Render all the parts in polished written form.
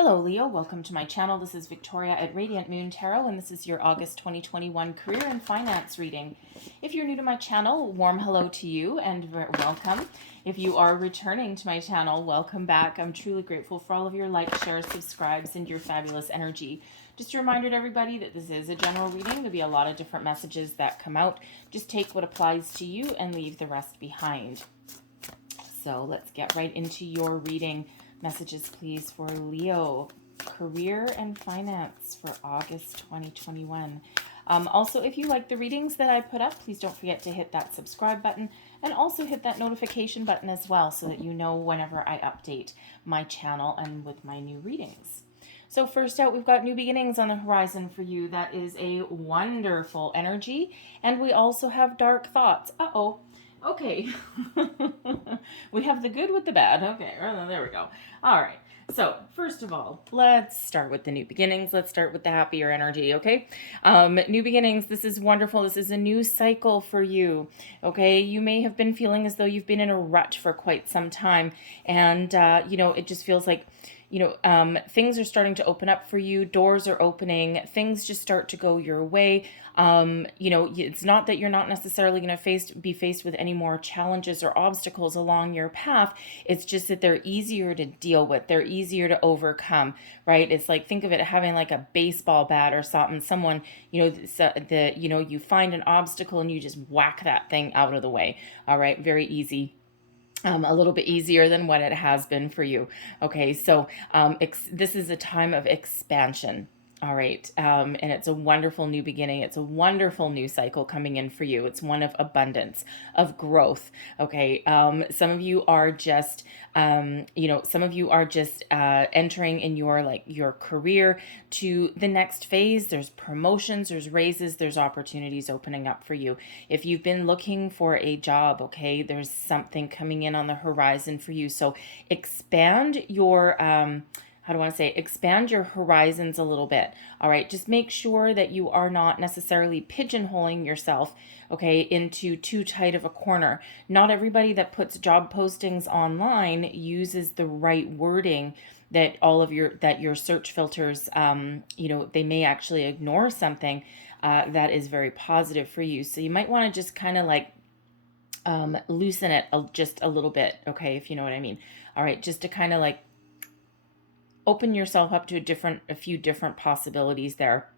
Hello Leo, welcome to my channel. This is Victoria at Radiant Moon Tarot, and this is your August 2021 career and finance reading. If you're new to my channel, warm hello to you and welcome. If you are returning to my channel, welcome back. I'm truly grateful for all of your likes, shares, subscribes, and your fabulous energy. Just a reminder to everybody that this is a general reading. There'll be a lot of different messages that come out. Just take what applies to you and leave the rest behind. So let's get right into your reading. Messages, please, for Leo, career and finance for August 2021. Also, if you like the readings that I put up, please don't forget to hit that subscribe button and also hit that notification button as well so that you know whenever I update my channel and with my new readings. So first out, we've got new beginnings on the horizon for you. That is a wonderful energy. And we also have dark thoughts. Uh-oh. Okay. We have the good with the bad. Okay, there we go. All right. So first of all, let's start with the new beginnings. Let's start with the happier energy, okay? New beginnings, this is wonderful. This is a new cycle for you, okay? You may have been feeling as though you've been in a rut for quite some time. And, it just feels like, things are starting to open up for you. Doors are opening. Things just start to go your way. It's not that you're not necessarily going to be faced with any more challenges or obstacles along your path. It's just that they're easier to deal with. They're easier to overcome, right? It's like, think of it having like a baseball bat or something. Someone, you find an obstacle and you just whack that thing out of the way. All right. Very easy. A little bit easier than what it has been for you. Okay, so this is a time of expansion. All right, and it's a wonderful new beginning. It's a wonderful new cycle coming in for you. It's one of abundance, of growth. Okay, some of you are just, entering in your career to the next phase. There's promotions, there's raises, there's opportunities opening up for you. If you've been looking for a job, okay, there's something coming in on the horizon for you. So expand your expand your horizons a little bit. All right. Just make sure that you are not necessarily pigeonholing yourself, okay, into too tight of a corner. Not everybody that puts job postings online uses the right wording that your search filters, they may actually ignore something that is very positive for you. So you might want to just kind of like loosen it just a little bit. Okay. If you know what I mean. All right. Just to kind of like open yourself up to a few different possibilities there.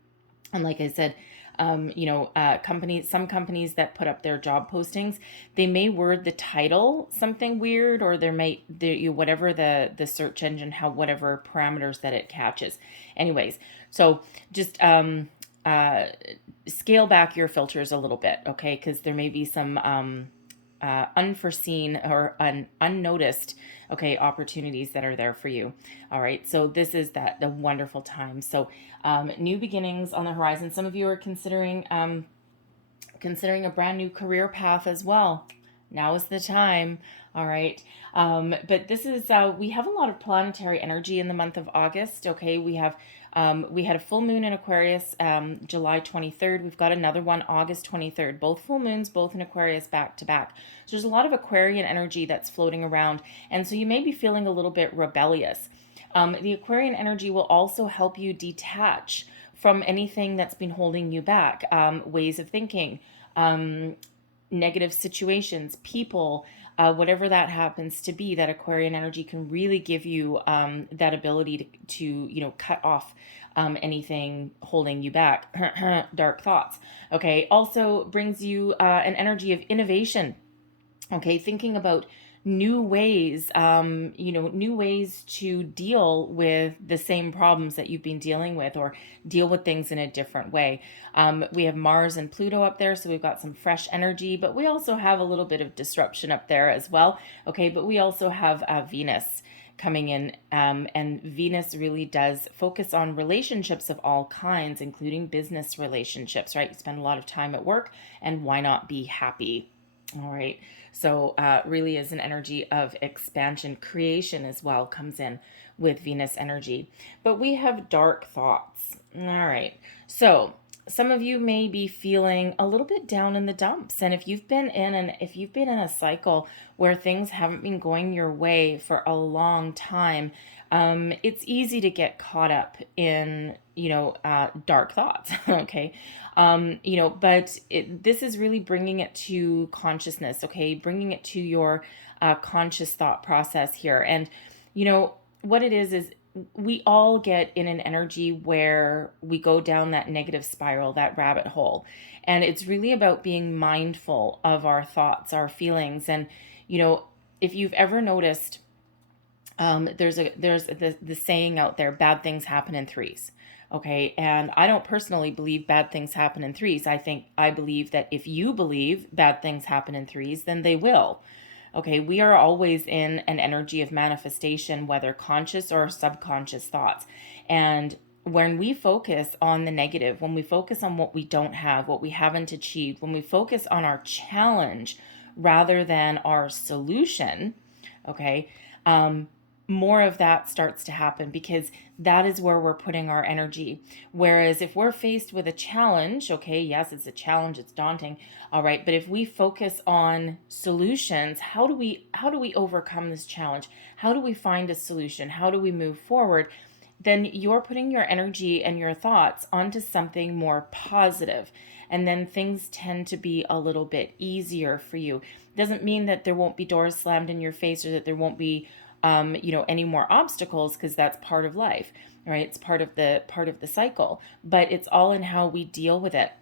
And like I said, some companies that put up their job postings, they may word the title something weird, or whatever the search engine, whatever parameters that it catches. Anyways, so just scale back your filters a little bit, okay? Because there may be some unforeseen or unnoticed, okay, opportunities that are there for you. All right, so this is the wonderful time. So new beginnings on the horizon. Some of you are considering a brand new career path as well. Now is the time. All right. But this is, we have a lot of planetary energy in the month of August. Okay. We had a full moon in Aquarius, July 23rd. We've got another one, August 23rd, both full moons, both in Aquarius back to back. So there's a lot of Aquarian energy that's floating around. And so you may be feeling a little bit rebellious. The Aquarian energy will also help you detach from anything that's been holding you back, ways of thinking, negative situations, people, whatever that happens to be. That Aquarian energy can really give you that ability to cut off anything holding you back. Dark thoughts. Okay. Also brings you an energy of innovation. Okay. Thinking about new ways, new ways to deal with the same problems that you've been dealing with, or deal with things in a different way. We have Mars and Pluto up there, so we've got some fresh energy, but we also have a little bit of disruption up there as well. Okay, but we also have Venus coming in, and Venus really does focus on relationships of all kinds, including business relationships, right? You spend a lot of time at work, and why not be happy? All right. So really is an energy of expansion. Creation as well comes in with Venus energy. But we have dark thoughts. All right. So some of you may be feeling a little bit down in the dumps. And if you've been in a cycle where things haven't been going your way for a long time, it's easy to get caught up in, dark thoughts. Okay. But this is really bringing it to consciousness. Okay. Bringing it to your conscious thought process here. And, what it is we all get in an energy where we go down that negative spiral, that rabbit hole. And it's really about being mindful of our thoughts, our feelings. And, if you've ever noticed, there's the saying out there, bad things happen in threes. Okay. And I don't personally believe bad things happen in threes. I believe that if you believe bad things happen in threes, then they will. Okay, we are always in an energy of manifestation, whether conscious or subconscious thoughts. And when we focus on the negative, when we focus on what we don't have, what we haven't achieved, when we focus on our challenge rather than our solution, okay, more of that starts to happen, because that is where we're putting our energy. Whereas if we're faced with a challenge, okay, yes, it's a challenge, it's daunting, all right, but if we focus on solutions, how do we overcome this challenge? How do we find a solution? How do we move forward? Then you're putting your energy and your thoughts onto something more positive, and then things tend to be a little bit easier for you. Doesn't mean that there won't be doors slammed in your face, or that there won't be any more obstacles, because that's part of life, right? It's part of the cycle, but it's all in how we deal with it.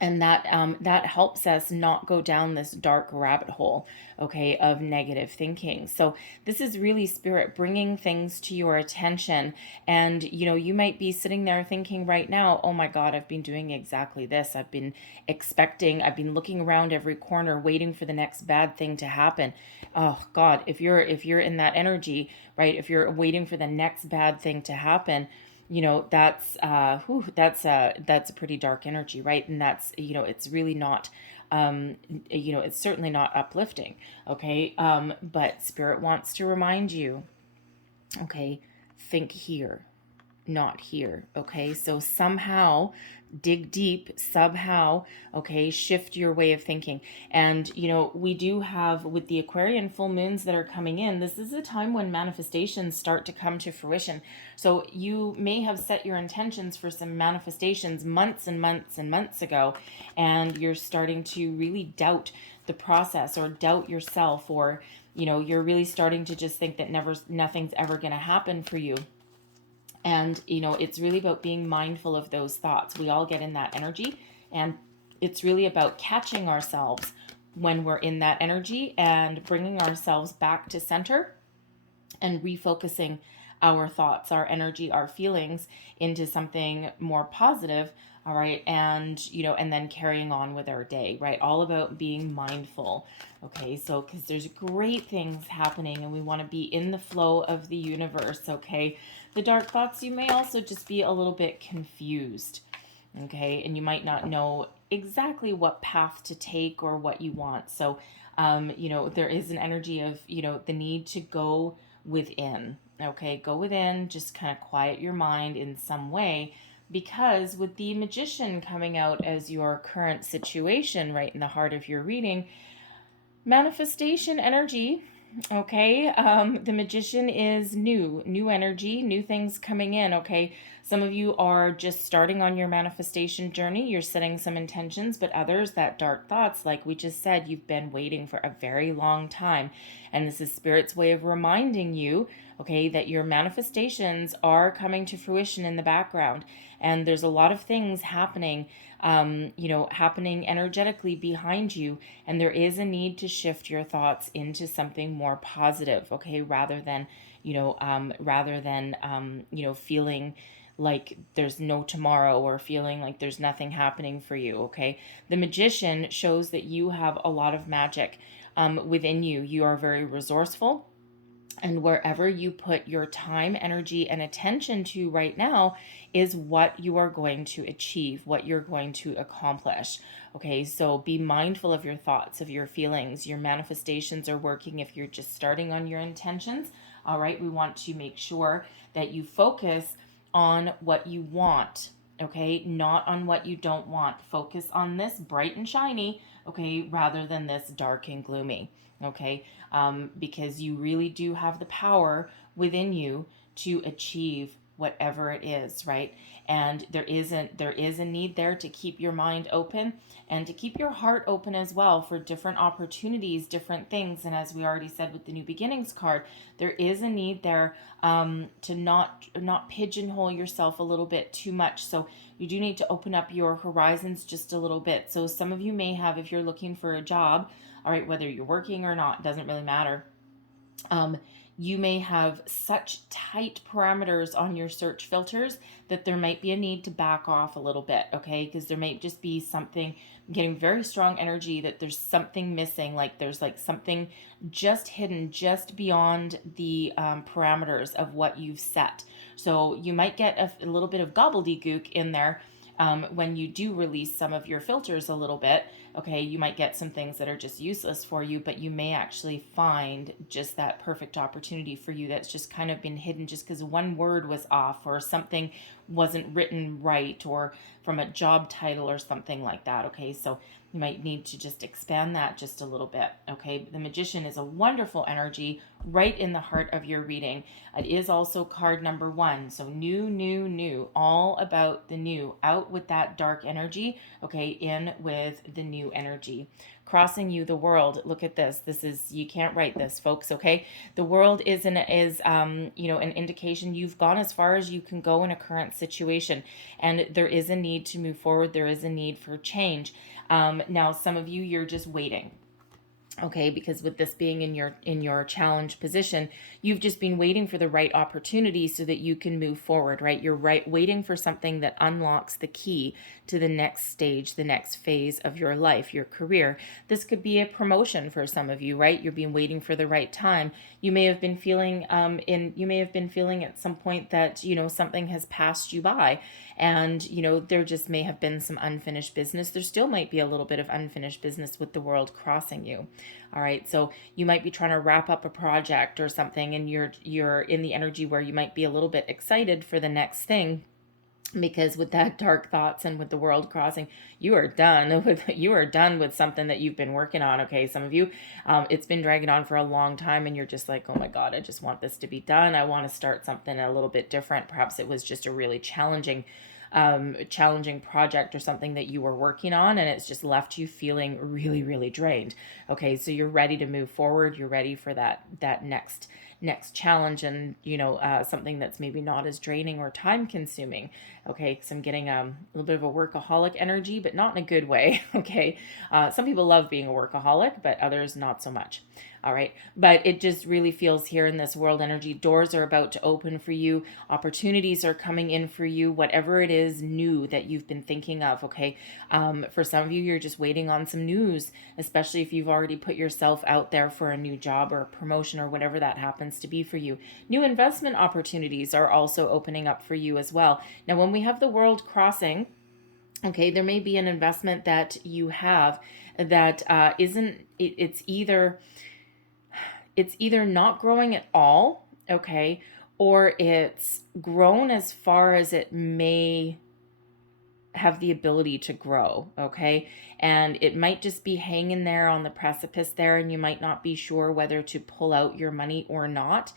And that helps us not go down this dark rabbit hole, okay, of negative thinking. So this is really Spirit bringing things to your attention. And, you might be sitting there thinking right now, oh my God, I've been doing exactly this. I've been looking around every corner, waiting for the next bad thing to happen. Oh God, if you're in that energy, right, if you're waiting for the next bad thing to happen, that's a pretty dark energy, right? And that's, it's really not, it's certainly not uplifting. Okay. But Spirit wants to remind you, okay, think here, not here. Okay. So somehow dig deep, somehow, okay, shift your way of thinking. And, we do have, with the Aquarian full moons that are coming in, this is a time when manifestations start to come to fruition. So you may have set your intentions for some manifestations months and months and months ago, and you're starting to really doubt the process, or doubt yourself, or, you're really starting to just think that nothing's ever going to happen for you. And, it's really about being mindful of those thoughts. We all get in that energy, and it's really about catching ourselves when we're in that energy and bringing ourselves back to center and refocusing our thoughts, our energy, our feelings into something more positive. All right. And, and then carrying on with our day, right? All about being mindful. Okay. So, because there's great things happening, and we want to be in the flow of the universe. Okay. The dark thoughts, you may also just be a little bit confused. Okay. And you might not know exactly what path to take or what you want. So, there is an energy of, the need to go within. Okay. Go within, just kind of quiet your mind in some way. Because with the Magician coming out as your current situation right in the heart of your reading, manifestation energy, okay, the Magician is new energy, new things coming in, okay? Some of you are just starting on your manifestation journey. You're setting some intentions, but others, that dark thoughts, like we just said, you've been waiting for a very long time. And this is Spirit's way of reminding you, okay, that your manifestations are coming to fruition in the background. And there's a lot of things happening, happening energetically behind you. And there is a need to shift your thoughts into something more positive, okay, rather than feeling like there's no tomorrow, or feeling like there's nothing happening for you, okay? The Magician shows that you have a lot of magic within you. You are very resourceful. And wherever you put your time, energy, and attention to right now is what you are going to achieve, what you're going to accomplish. Okay, so be mindful of your thoughts, of your feelings. Your manifestations are working if you're just starting on your intentions. All right, we want to make sure that you focus on what you want. okay? Not on what you don't want. Focus on this bright and shiny, okay, rather than this dark and gloomy, okay? Because you really do have the power within you to achieve whatever it is, right? And there is a need there to keep your mind open and to keep your heart open as well for different opportunities, different things. And as we already said with the New Beginnings card, there is a need there to not pigeonhole yourself a little bit too much. So you do need to open up your horizons just a little bit. So some of you may have, if you're looking for a job, all right, whether you're working or not, doesn't really matter. You may have such tight parameters on your search filters that there might be a need to back off a little bit, okay? Because there might just be something, I'm getting very strong energy that there's something missing, like there's like something just hidden just beyond the parameters of what you've set. So you might get a little bit of gobbledygook in there when you do release some of your filters a little bit. Okay, you might get some things that are just useless for you, but you may actually find just that perfect opportunity for you that's just kind of been hidden just because one word was off or something wasn't written right or from a job title or something like that. Okay, so you might need to just expand that just a little bit. Okay, the Magician is a wonderful energy right in the heart of your reading. It is also card number 1. So new, all about the new. Out with that dark energy, okay, in with the new energy. Crossing you, the world. Look at this. This is, you can't write this, folks, okay? The world is an indication you've gone as far as you can go in a current situation, and there is a need to move forward. There is a need for change. Now, some of you, you're just waiting. Okay, because with this being in your challenge position, you've just been waiting for the right opportunity so that you can move forward, right? You're waiting for something that unlocks the key to the next stage, the next phase of your life, your career. This could be a promotion for some of you, right? You're being waiting for the right time. You may have been feeling at some point that, something has passed you by, and, there just may have been some unfinished business. There still might be a little bit of unfinished business with the world crossing you. All right, so you might be trying to wrap up a project or something, and you're in the energy where you might be a little bit excited for the next thing, because with that dark thoughts and with the world crossing, you are done with something that you've been working on. Okay, some of you, it's been dragging on for a long time, and you're just like, oh my God, I just want this to be done. I want to start something a little bit different. Perhaps it was just a really challenging project or something that you were working on, and it's just left you feeling really, really drained. Okay, so you're ready to move forward. You're ready for that next challenge, and something that's maybe not as draining or time consuming. Okay, so I'm getting a little bit of a workaholic energy, but not in a good way. Okay, some people love being a workaholic, but others not so much. All right, but it just really feels here in this world energy, doors are about to open for you, opportunities are coming in for you, whatever it is new that you've been thinking of. Okay, for some of you, you're just waiting on some news, especially if you've already put yourself out there for a new job or a promotion or whatever that happens to be for you. New investment opportunities are also opening up for you as well. Now, when we have the world crossing, okay, there may be an investment that you have that it's either not growing at all, okay, or it's grown as far as it may have the ability to grow, okay? And it might just be hanging there on the precipice there, and you might not be sure whether to pull out your money or not.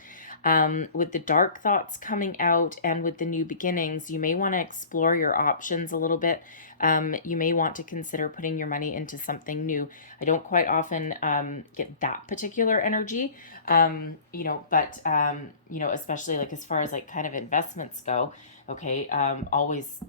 With the dark thoughts coming out and with the new beginnings, you may want to explore your options a little bit. You may want to consider putting your money into something new. I don't quite often get that particular energy, but especially like as far as like kind of investments go. Okay, always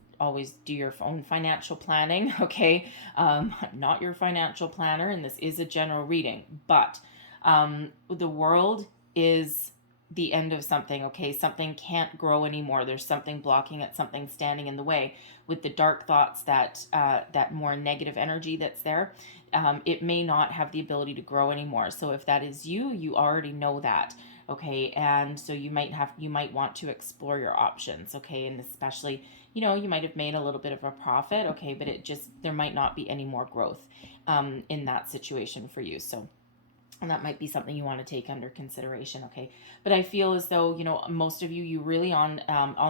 do your own financial planning. Okay, I'm not your financial planner, and this is a general reading, but the world is the end of something. Okay, something can't grow anymore. There's something blocking it, something standing in the way. With the dark thoughts, that more negative energy that's there, it may not have the ability to grow anymore. So if that is you, you already know that. Okay, and so you might want to explore your options. Okay, and especially, you might have made a little bit of a profit. Okay, but there might not be any more growth in that situation for you. So And that might be something you want to take under consideration, okay? But I feel as though, most of you, you really on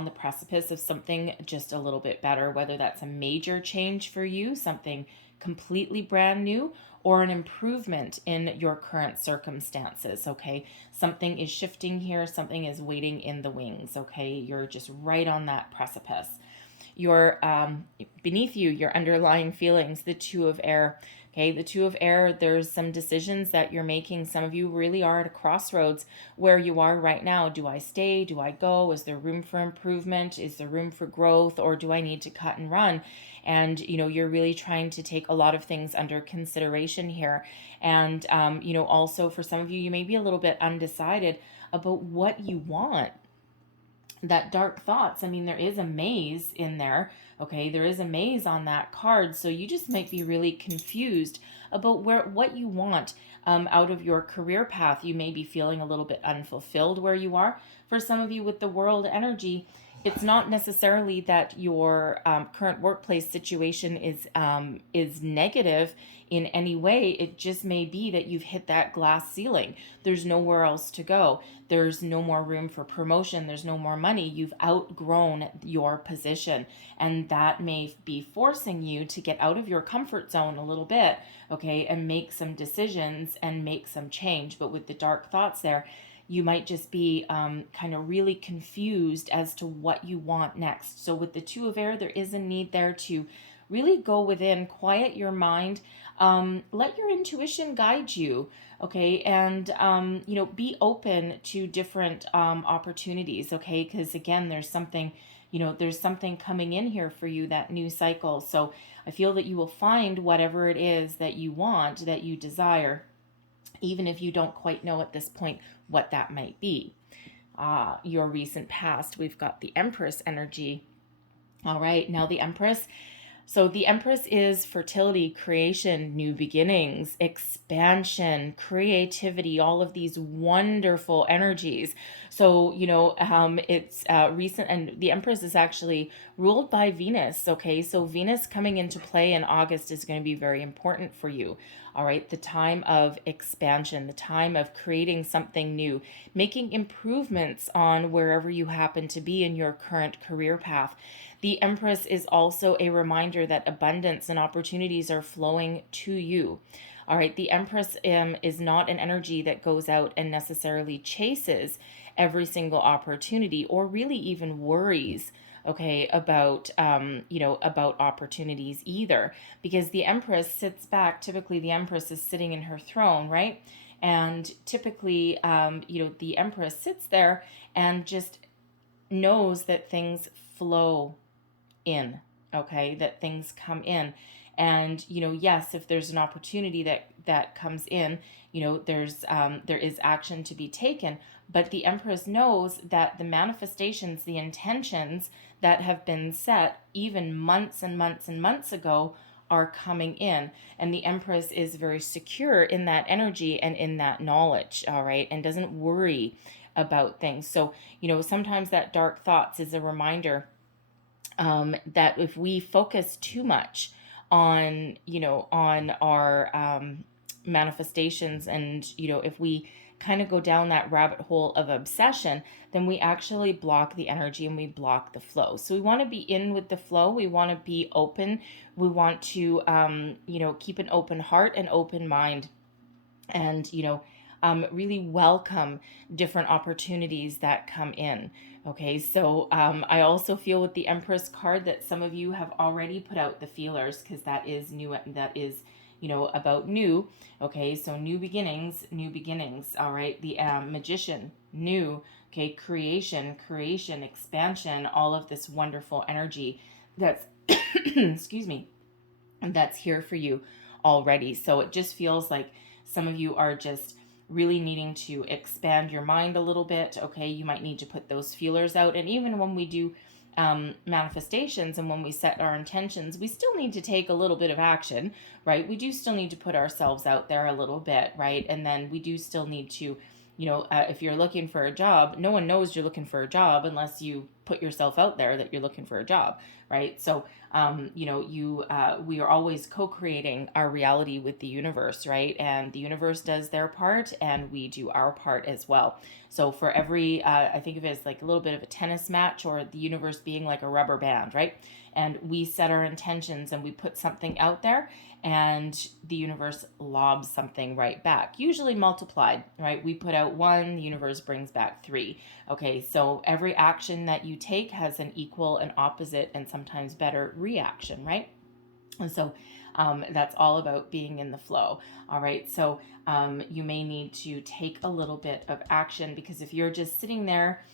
the precipice of something just a little bit better, whether that's a major change for you, something completely brand new, or an improvement in your current circumstances, okay? Something is shifting here, something is waiting in the wings, okay? You're just right on that precipice. Your beneath you, your underlying feelings, the Two of Air. Okay, the Two of Air, there's some decisions that you're making. Some of you really are at a crossroads where you are right now. Do I stay? Do I go? Is there room for improvement? Is there room for growth? Or do I need to cut and run? And, you're really trying to take a lot of things under consideration here. And, also for some of you, you may be a little bit undecided about what you want. That dark thoughts, I mean, there is a maze in there, okay? There is a maze on that card, so you just might be really confused about what you want out of your career path. You may be feeling a little bit unfulfilled where you are. For some of you with the world energy, it's not necessarily that your current workplace situation is negative in any way. It just may be that you've hit that glass ceiling. There's nowhere else to go. There's no more room for promotion. There's no more money. You've outgrown your position, and that may be forcing you to get out of your comfort zone a little bit, okay, and make some decisions and make some change. But with the dark thoughts there, you might just be kind of really confused as to what you want next. So with the Two of Air, there is a need there to really go within, quiet your mind, let your intuition guide you, okay, and be open to different opportunities, okay, because again, there's something coming in here for you, that new cycle. So I feel that you will find whatever it is that you want, that you desire, even if you don't quite know at this point what that might be. Your recent past, we've got the Empress energy. All right, now the Empress. So the Empress is fertility, creation, new beginnings, expansion, creativity, all of these wonderful energies. So, it's recent, and the Empress is actually ruled by Venus, okay? So Venus coming into play in August is going to be very important for you. All right, the time of expansion, the time of creating something new, making improvements on wherever you happen to be in your current career path. The Empress is also a reminder that abundance and opportunities are flowing to you. All right, the Empress is not an energy that goes out and necessarily chases every single opportunity, or really even worries, okay, about about opportunities either, because the Empress sits back. Typically the Empress is sitting in her throne, right? And typically the Empress sits there and just knows that things flow in, okay, that things come in. And yes, if there's an opportunity that comes in, there is action to be taken. But the Empress knows that the manifestations, the intentions that have been set even months and months and months ago are coming in. And the Empress is very secure in that energy and in that knowledge, all right, and doesn't worry about things. So, sometimes that dark thoughts is a reminder that if we focus too much on our manifestations, and if we kind of go down that rabbit hole of obsession, then we actually block the energy and we block the flow. So we want to be in with the flow. We want to be open. We want to keep an open heart and open mind, and really welcome different opportunities that come in. Okay, so I also feel with the Empress card that some of you have already put out the feelers, because that is new. That is about new. Okay, so new beginnings. All right, the Magician, new. Okay, creation, expansion, all of this wonderful energy that's excuse me, that's here for you already. So it just feels like some of you are just really needing to expand your mind a little bit. Okay, you might need to put those feelers out. And even when we do manifestations and when we set our intentions, we still need to take a little bit of action, right? We do still need to put ourselves out there a little bit, right? And then we do still need to, if you're looking for a job, no one knows you're looking for a job unless you put yourself out there that you're looking for a job, right? So, we are always co-creating our reality with the universe, right? And the universe does their part and we do our part as well. So for every, I think of it as like a little bit of a tennis match, or the universe being like a rubber band, right? And we set our intentions and we put something out there, and the universe lobs something right back, usually multiplied, right? We put out 1, the universe brings back 3. Okay, so every action that you take has an equal and opposite and sometimes better reaction, right? And so that's all about being in the flow. All right, so you may need to take a little bit of action, because if you're just sitting there,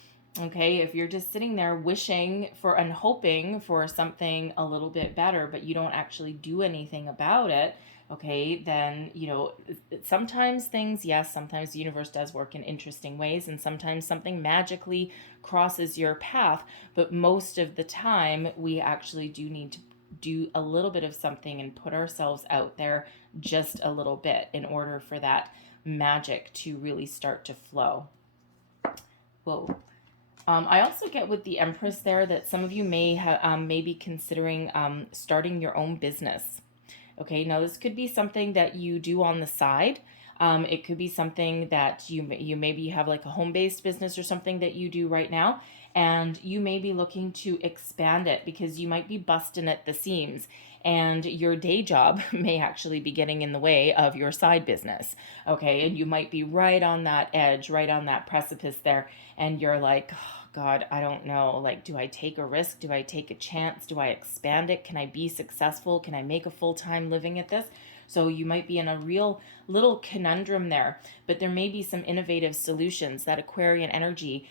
okay, if you're just sitting there wishing for and hoping for something a little bit better, but you don't actually do anything about it, okay, then, sometimes things, yes, sometimes the universe does work in interesting ways, and sometimes something magically crosses your path, but most of the time we actually do need to do a little bit of something and put ourselves out there just a little bit in order for that magic to really start to flow. Whoa. I also get with the Empress there that some of you may be considering starting your own business. Okay, now this could be something that you do on the side. It could be something that you maybe have like a home-based business or something that you do right now, and you may be looking to expand it because you might be busting at the seams, and your day job may actually be getting in the way of your side business. Okay, and you might be right on that edge, right on that precipice there, and you're like, oh, God, I don't know. Like, do I take a risk? Do I take a chance? Do I expand it? Can I be successful? Can I make a full-time living at this? So you might be in a real little conundrum there, but there may be some innovative solutions. That Aquarian energy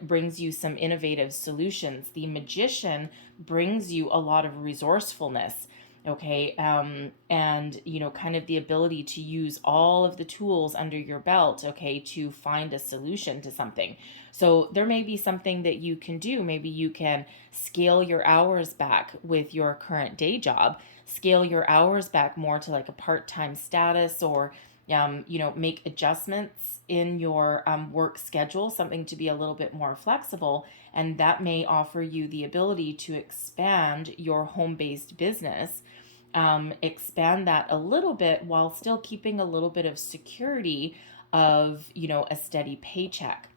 brings you some innovative solutions. The Magician brings you a lot of resourcefulness. Okay, and kind of the ability to use all of the tools under your belt, okay, to find a solution to something. So there may be something that you can do. Maybe you can scale your hours back with your current day job, scale your hours back more to like a part-time status, or make adjustments in your work schedule, something to be a little bit more flexible, and that may offer you the ability to expand your home-based business, expand that a little bit while still keeping a little bit of security of, a steady paycheck.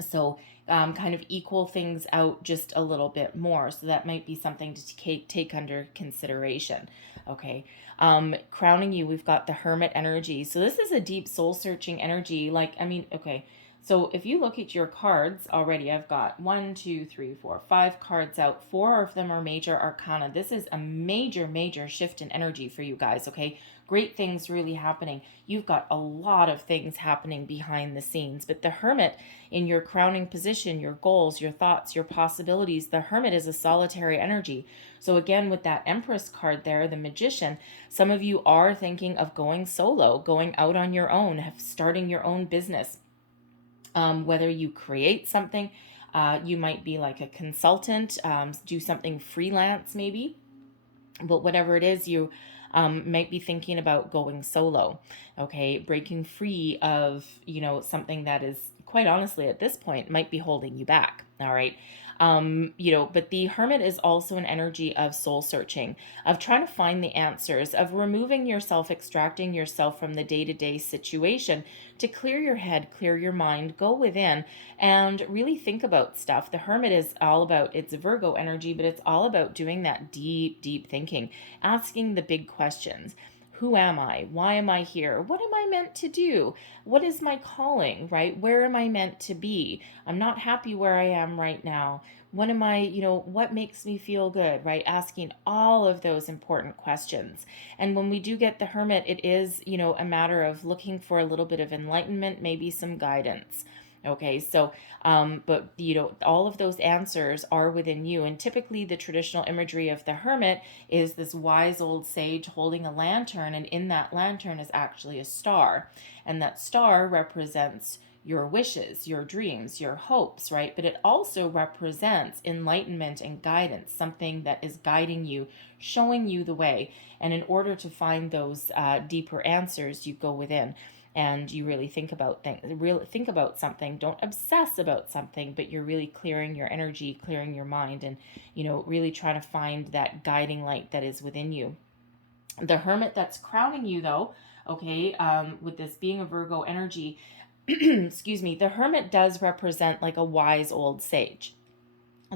So kind of equal things out just a little bit more. So that might be something to take under consideration. Okay. Crowning you, we've got the Hermit energy. So this is a deep soul searching energy. Okay. So if you look at your cards already, I've got 1, 2, 3, 4, 5 cards out. 4 of them are major arcana. This is a major shift in energy for you guys. Okay. Great things really happening. You've got a lot of things happening behind the scenes, but the Hermit in your crowning position, your goals, your thoughts, your possibilities, the Hermit is a solitary energy. So again, with that Empress card there, the Magician, some of you are thinking of going solo, going out on your own, starting your own business. Whether you create something, you might be like a consultant, do something freelance maybe, but whatever it is, you might be thinking about going solo, okay, breaking free of, something that is, quite honestly, at this point, might be holding you back, all right? But the Hermit is also an energy of soul searching, of trying to find the answers, of removing yourself, extracting yourself from the day-to-day situation to clear your head, clear your mind, go within and really think about stuff. The Hermit is all about, it's Virgo energy, but it's all about doing that deep thinking, asking the big questions. Who am I? Why am I here? What am I meant to do? What is my calling, right? Where am I meant to be? I'm not happy where I am right now. What am I, what makes me feel good, right? Asking all of those important questions. And when we do get the Hermit, it is, a matter of looking for a little bit of enlightenment, maybe some guidance. Okay, so, but all of those answers are within you. And typically the traditional imagery of the Hermit is this wise old sage holding a lantern, and in that lantern is actually a star. And that star represents your wishes, your dreams, your hopes, right? But it also represents enlightenment and guidance, something that is guiding you, showing you the way. And in order to find those deeper answers, you go within. and you really think about things, really think about something. Don't obsess about something, but you're really clearing your energy, clearing your mind, and, really trying to find that guiding light that is within you. The Hermit that's crowning you, though, okay, with this being a Virgo energy, excuse me, the Hermit does represent like a wise old sage.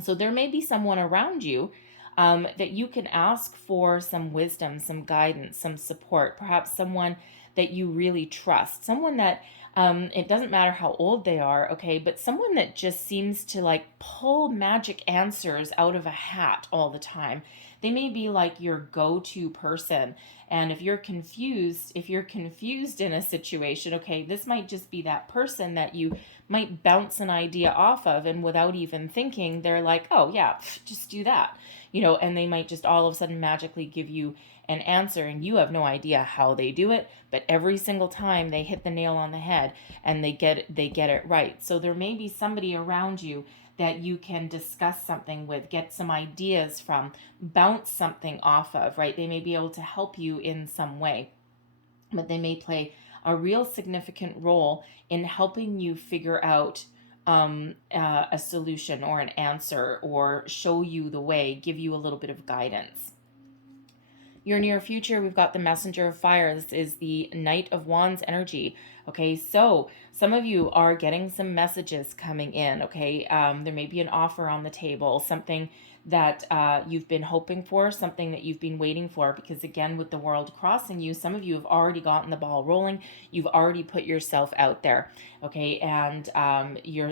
So there may be someone around you that you can ask for some wisdom, some guidance, some support, perhaps someone that you really trust, someone that it doesn't matter how old they are, okay, but someone that just seems to like pull magic answers out of a hat all the time. They may be like your go-to person. And if you're confused in a situation, okay, this might just be that person that you might bounce an idea off of, and without even thinking, they're like, oh yeah, just do that, and they might just all of a sudden magically give you an answer, and you have no idea how they do it, but every single time they hit the nail on the head and they get it right. So there may be somebody around you that you can discuss something with, get some ideas from, bounce something off of, right? They may be able to help you in some way, but they may play a real significant role in helping you figure out a solution or an answer, or show you the way, give you a little bit of guidance. Your near future, we've got the Messenger of Fire. This is the Knight of Wands energy. Okay, so some of you are getting some messages coming in. Okay, there may be an offer on the table, something that you've been hoping for, something that you've been waiting for, because again, with the world crossing you, some of you have already gotten the ball rolling. You've already put yourself out there. Okay, and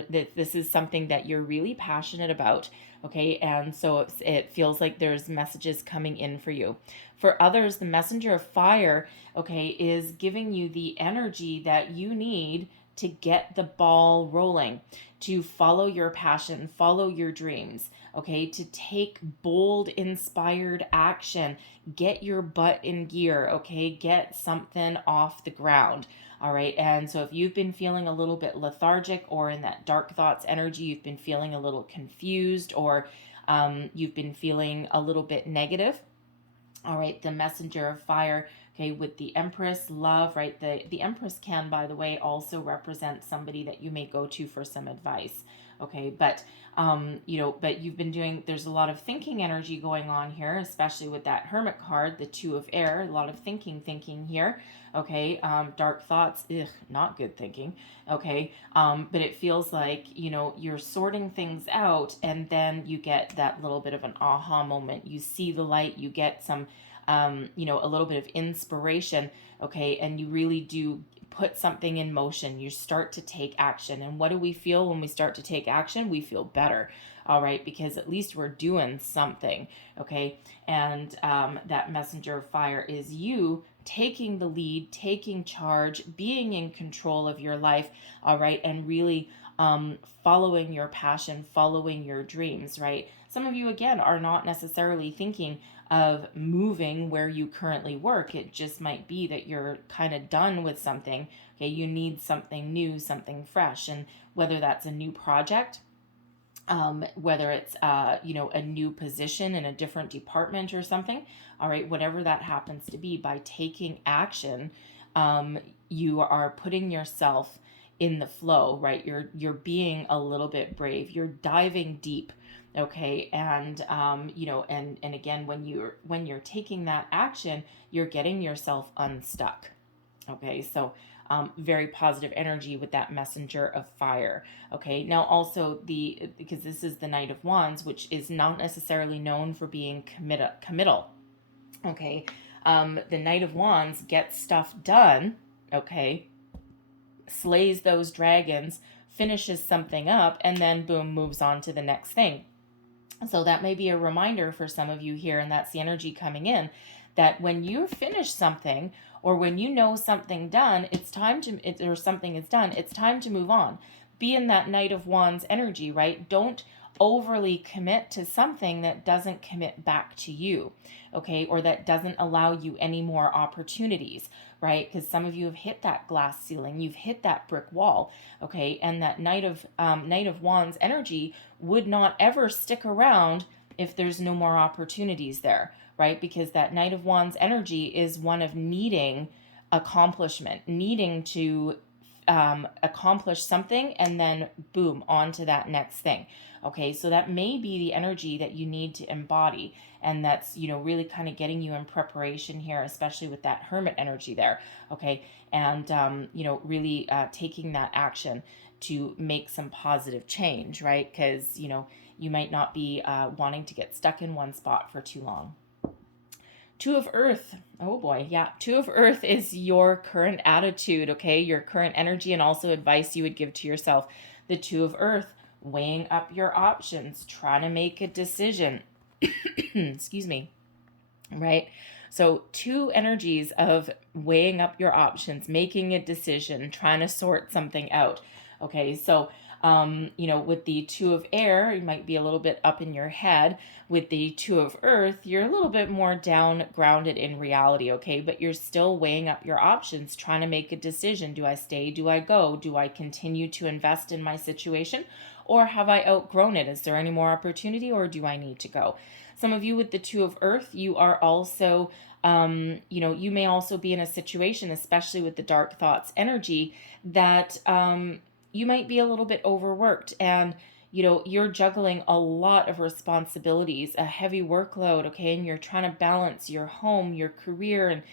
this is something that you're really passionate about. Okay, and so it feels like there's messages coming in for you. For others, the Messenger of Fire, okay, is giving you the energy that you need to get the ball rolling, to follow your passion, follow your dreams, okay, to take bold, inspired action, get your butt in gear, okay, get something off the ground. All right. And so if you've been feeling a little bit lethargic, or in that dark thoughts energy, you've been feeling a little confused, or you've been feeling a little bit negative. All right. The Messenger of Fire, okay, with the Empress, love, right? The Empress can, by the way, also represent somebody that you may go to for some advice. Okay. But but you've been doing, there's a lot of thinking energy going on here, especially with that Hermit card, the Two of Air, a lot of thinking here. Okay. Dark thoughts, not good thinking. Okay. But it feels like, you're sorting things out, and then you get that little bit of an aha moment. You see the light, you get some, a little bit of inspiration. Okay. And you really do put something in motion. You start to take action. And what do we feel when we start to take action? We feel better. All right, because at least we're doing something. Okay. And that Messenger of Fire is you taking the lead, taking charge, being in control of your life. All right. And really following your passion, following your dreams, right? Some of you, again, are not necessarily thinking of moving where you currently work. It just might be that you're kind of done with something. Okay, you need something new, something fresh. And whether that's a new project, whether it's a new position in a different department or something, all right, whatever that happens to be, by taking action, you are putting yourself in the flow, right? You're being a little bit brave. You're diving deep. Okay. And, and again, when you're taking that action, you're getting yourself unstuck. Okay. So, very positive energy with that Messenger of Fire. Okay. Now also because this is the Knight of Wands, which is not necessarily known for being committal. Okay. The Knight of Wands gets stuff done. Okay. Slays those dragons, finishes something up, and then boom, moves on to the next thing. So that may be a reminder for some of you here, and that's the energy coming in, that when you finish something, or when you know something done, or something is done, it's time to move on. Be in that Knight of Wands energy, right? Don't overly commit to something that doesn't commit back to you, okay? Or that doesn't allow you any more opportunities, right? Because some of you have hit that glass ceiling, you've hit that brick wall, okay? And that Knight of Wands energy would not ever stick around if there's no more opportunities there, right? Because that Knight of Wands energy is one of needing accomplishment, needing to accomplish something, and then boom, on to that next thing. Okay, so that may be the energy that you need to embody, and that's, really kind of getting you in preparation here, especially with that hermit energy there. Okay, and really taking that action to make some positive change, right? Because you might not be wanting to get stuck in one spot for too long. Two of Earth. Oh boy, yeah. Two of Earth is your current attitude, okay? Your current energy, and also advice you would give to yourself. The Two of Earth, weighing up your options, trying to make a decision. Excuse me. Right? So, two energies of weighing up your options, making a decision, trying to sort something out. Okay, so with the Two of Air, you might be a little bit up in your head. With the Two of Earth, you're a little bit more down, grounded in reality, okay? But you're still weighing up your options, trying to make a decision. Do I stay? Do I go? Do I continue to invest in my situation? Or have I outgrown it? Is there any more opportunity, or do I need to go? Some of you with the Two of Earth, you are also, you may also be in a situation, especially with the dark thoughts energy, that you might be a little bit overworked, and you're juggling a lot of responsibilities, a heavy workload, okay, and you're trying to balance your home, your career, and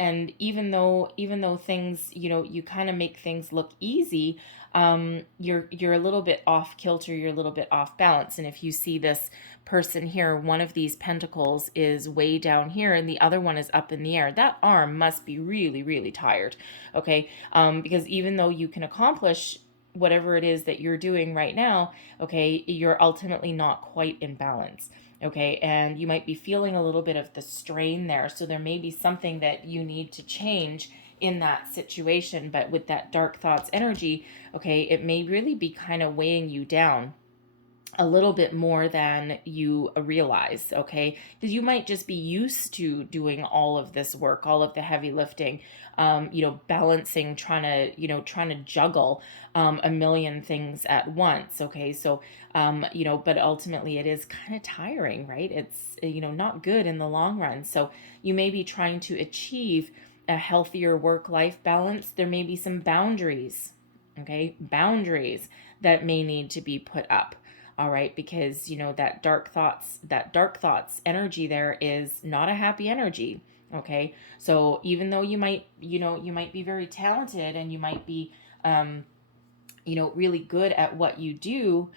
and even though things, you kind of make things look easy, you're a little bit off kilter, you're a little bit off balance. And if you see this person here, one of these pentacles is way down here and the other one is up in the air, that arm must be really, really tired, okay? Because even though you can accomplish whatever it is that you're doing right now, okay, you're ultimately not quite in balance, okay? And you might be feeling a little bit of the strain there. So there may be something that you need to change in that situation. But with that dark thoughts energy, okay, it may really be kind of weighing you down a little bit more than you realize, okay? Because you might just be used to doing all of this work, all of the heavy lifting, balancing, trying to juggle a million things at once, okay? So, but ultimately it is kind of tiring, right? It's, not good in the long run. So you may be trying to achieve a healthier work-life balance. There may be some boundaries, okay? Boundaries that may need to be put up. All right, because that dark thoughts energy there is not a happy energy. Okay, so even though you might be very talented and you might be really good at what you do,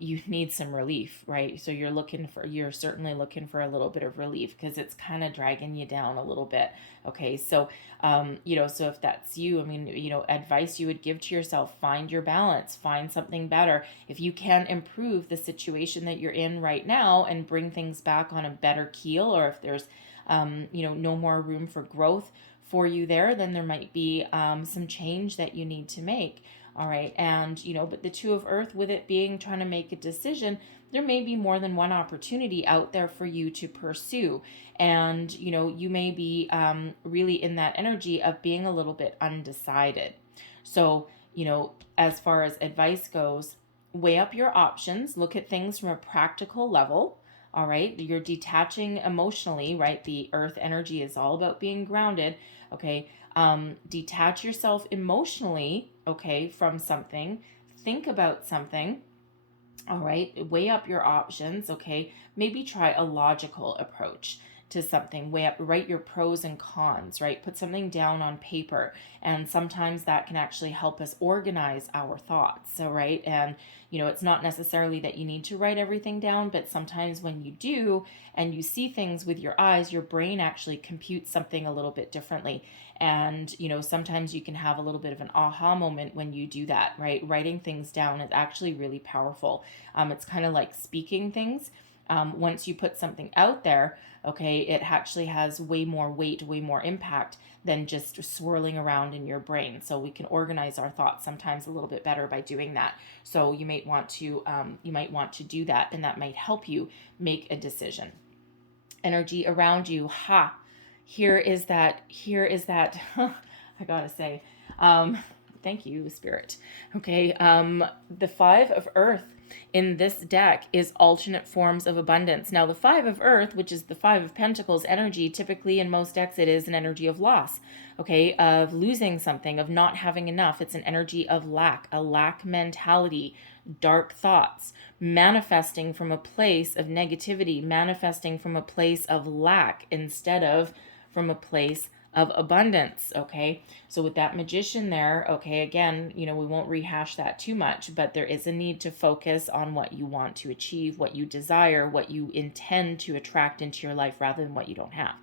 you need some relief, right? So you're certainly looking for a little bit of relief because it's kind of dragging you down a little bit. Okay, so so if that's you, I mean, advice you would give to yourself: find your balance, find something better. If you can improve the situation that you're in right now and bring things back on a better keel, or if there's no more room for growth for you there, then there might be some change that you need to make. All right. And, but the Two of Earth, with it being trying to make a decision, there may be more than one opportunity out there for you to pursue. And, you may be really in that energy of being a little bit undecided. So, as far as advice goes, weigh up your options, look at things from a practical level. All right. You're detaching emotionally, right? The earth energy is all about being grounded. Okay. Detach yourself emotionally, okay, from something. Think about something. All right. Weigh up your options. Okay. Maybe try a logical approach to something. Write your pros and cons, right? Put something down on paper. And sometimes that can actually help us organize our thoughts. All right. And, it's not necessarily that you need to write everything down, but sometimes when you do and you see things with your eyes, your brain actually computes something a little bit differently. And, sometimes you can have a little bit of an aha moment when you do that, right? Writing things down is actually really powerful. It's kind of like speaking things. Once you put something out there, okay, it actually has way more weight, way more impact than just swirling around in your brain. So we can organize our thoughts sometimes a little bit better by doing that. So you might want to do that, and that might help you make a decision. Energy around you, here is that I gotta say, thank you, Spirit. Okay, the Five of Earth. in this deck is alternate forms of abundance. Now, the Five of Earth, which is the Five of Pentacles energy, typically in most decks, it is an energy of loss, okay, of losing something, of not having enough. It's an energy of lack, a lack mentality, dark thoughts, manifesting from a place of negativity, manifesting from a place of lack instead of from a place of abundance. Okay, so with that Magician there, okay, again, we won't rehash that too much, but there is a need to focus on what you want to achieve, what you desire, what you intend to attract into your life rather than what you don't have.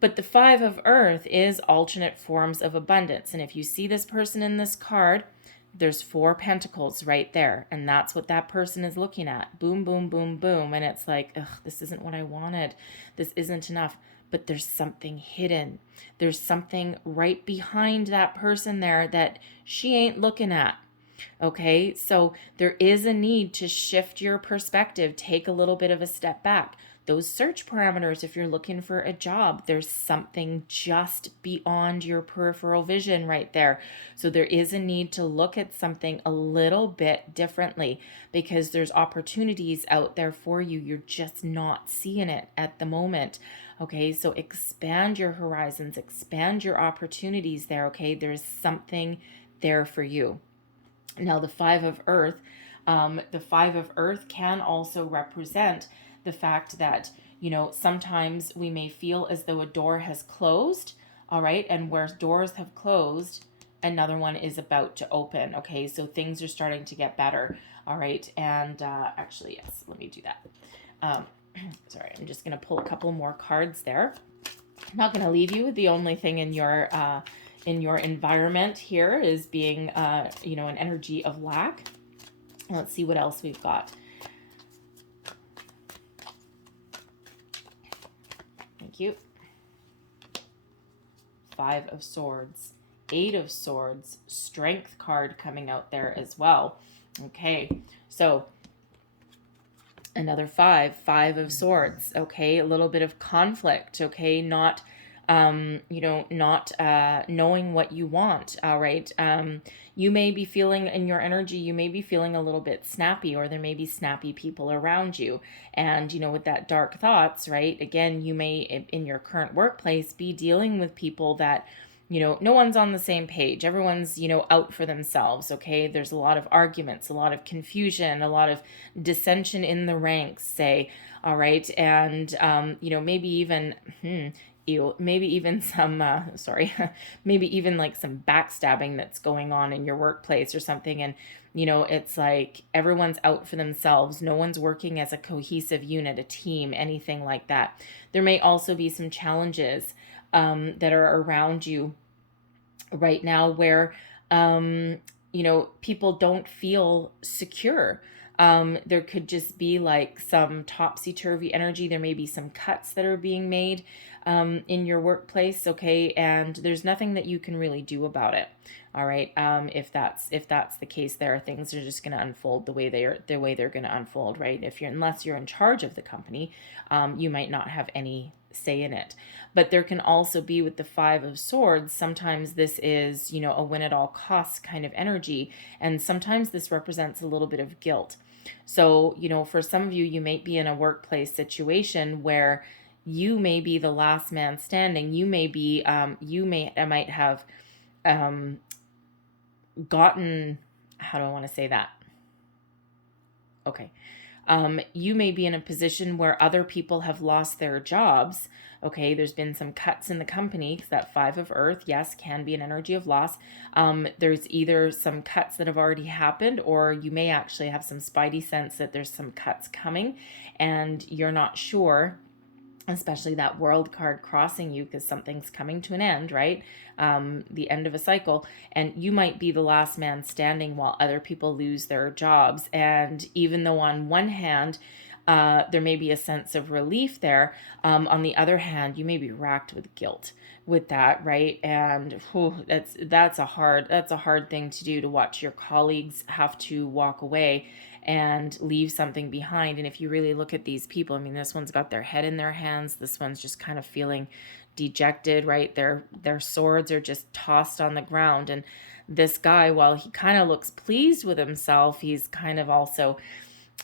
But the Five of Earth is alternate forms of abundance. And if you see this person in this card, there's 4 pentacles right there. And that's what that person is looking at. Boom, boom, boom, boom. And it's like, ugh, this isn't what I wanted. This isn't enough. But there's something hidden. There's something right behind that person there that she ain't looking at. Okay, so there is a need to shift your perspective, take a little bit of a step back. Those search parameters, if you're looking for a job, there's something just beyond your peripheral vision right there. So there is a need to look at something a little bit differently because there's opportunities out there for you. You're just not seeing it at the moment. Okay, so expand your horizons, expand your opportunities there. Okay, there's something there for you. Now, the Five of Earth can also represent the fact that, sometimes we may feel as though a door has closed, all right? And where doors have closed, another one is about to open, okay? So things are starting to get better, all right? And actually, yes, let me do that. Sorry, I'm just going to pull a couple more cards there. I'm not going to leave you. The only thing in your environment here is being, an energy of lack. Let's see what else we've got. Thank you. 5 of Swords, 8 of Swords, Strength card coming out there as well. Okay, so another 5 of Swords. Okay, a little bit of conflict. Okay, not knowing what you want. All right. You may be feeling in your energy, you may be feeling a little bit snappy, or there may be snappy people around you. And, with that dark thoughts, right? Again, you may, in your current workplace, be dealing with people that, no one's on the same page. Everyone's, out for themselves. Okay. There's a lot of arguments, a lot of confusion, a lot of dissension in the ranks, say. All right. And, maybe even, maybe even some, maybe even like some backstabbing that's going on in your workplace or something. And, it's like everyone's out for themselves. No one's working as a cohesive unit, a team, anything like that. There may also be some challenges that are around you right now where, people don't feel secure. There could just be like some topsy-turvy energy. There may be some cuts that are being made in your workplace, okay? And there's nothing that you can really do about it. All right. If that's the case, there things are just going to unfold the way they're going to unfold, right? Unless you're in charge of the company, you might not have any say in it. But there can also be, with the 5 of Swords, sometimes this is, a win at all costs kind of energy. And sometimes this represents a little bit of guilt. So, for some of you, you may be in a workplace situation where you may be the last man standing. You may be, might have gotten, how do I want to say that? Okay. You may be in a position where other people have lost their jobs. Okay, there's been some cuts in the company because that 5 of Earth, yes, can be an energy of loss. There's either some cuts that have already happened, or you may actually have some spidey sense that there's some cuts coming and you're not sure, especially that World card crossing you because something's coming to an end, right? The end of a cycle, and you might be the last man standing while other people lose their jobs. And even though on one hand, there may be a sense of relief there, on the other hand, you may be racked with guilt with that, right? And that's a hard thing to do, to watch your colleagues have to walk away and leave something behind. And if you really look at these people, I mean, this one's got their head in their hands. This one's just kind of feeling dejected, right? Their swords are just tossed on the ground. And this guy, while he kind of looks pleased with himself, he's kind of also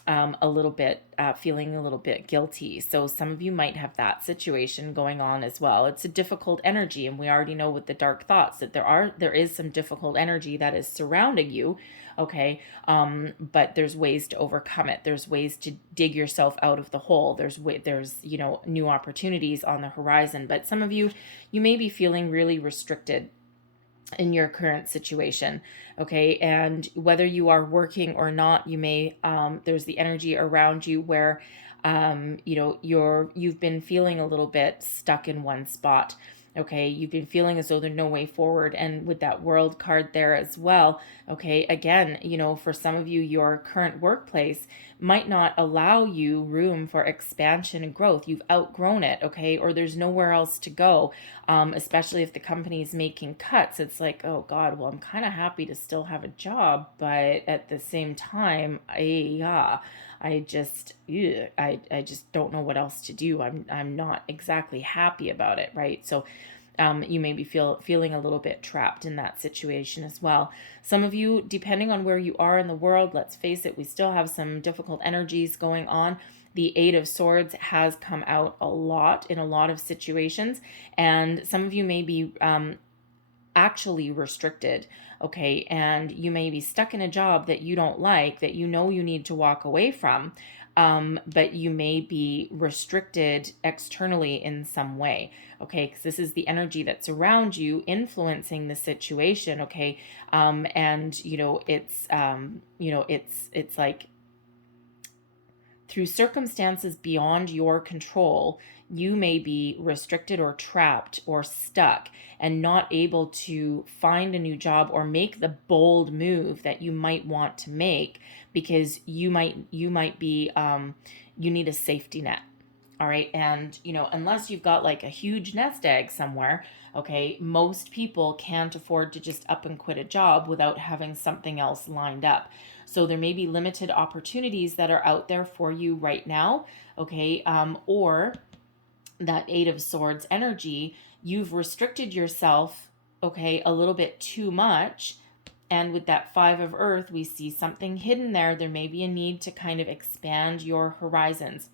a little bit feeling a little bit guilty. So some of you might have that situation going on as well. It's a difficult energy, and we already know with the dark thoughts that there is some difficult energy that is surrounding you. Okay, but there's ways to overcome it. There's ways to dig yourself out of the hole. There's new opportunities on the horizon. But some of you may be feeling really restricted in your current situation. Okay, and whether you are working or not, you may there's the energy around you where you've been feeling a little bit stuck in one spot. Okay, you've been feeling as though there's no way forward. And with that World card there as well, okay, again, for some of you, your current workplace might not allow you room for expansion and growth. You've outgrown it, okay, or there's nowhere else to go, especially if the company is making cuts. It's like, oh God, well, I'm kind of happy to still have a job, but at the same time, I just don't know what else to do. I'm not exactly happy about it, right? So you may be feeling a little bit trapped in that situation as well. Some of you, depending on where you are in the world, let's face it, we still have some difficult energies going on. The Eight of Swords has come out a lot in a lot of situations, and some of you may be actually restricted, okay, and you may be stuck in a job that you don't like, that you need to walk away from, but you may be restricted externally in some way, okay, because this is the energy that's around you influencing the situation, okay, and it's like through circumstances beyond your control, you may be restricted or trapped or stuck and not able to find a new job or make the bold move that you might want to make because you might be you need a safety net. All right. And, unless you've got like a huge nest egg somewhere, okay, most people can't afford to just up and quit a job without having something else lined up. So there may be limited opportunities that are out there for you right now, okay, or that Eight of Swords energy, you've restricted yourself, okay, a little bit too much. And with that Five of Earth, we see something hidden there. There may be a need to kind of expand your horizons,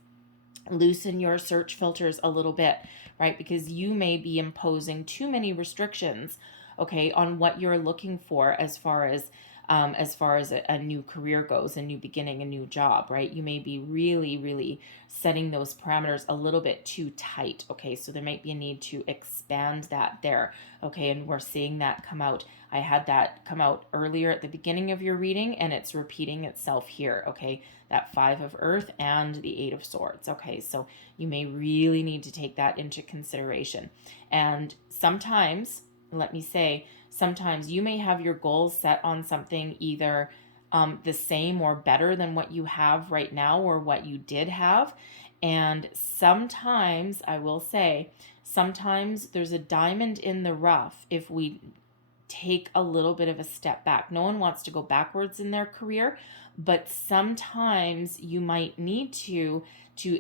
loosen your search filters a little bit, right? Because you may be imposing too many restrictions, okay, on what you're looking for as far as a new career goes, a new beginning, a new job, right? You may be really, really setting those parameters a little bit too tight, okay? So there might be a need to expand that there, okay? And we're seeing that come out. I had that come out earlier at the beginning of your reading, and it's repeating itself here, okay? That Five of Earth and the Eight of Swords, okay? So you may really need to take that into consideration. And sometimes, let me say, sometimes you may have your goals set on something either the same or better than what you have right now or what you did have. And sometimes, I will say, sometimes there's a diamond in the rough if we take a little bit of a step back. No one wants to go backwards in their career, but sometimes you might need to,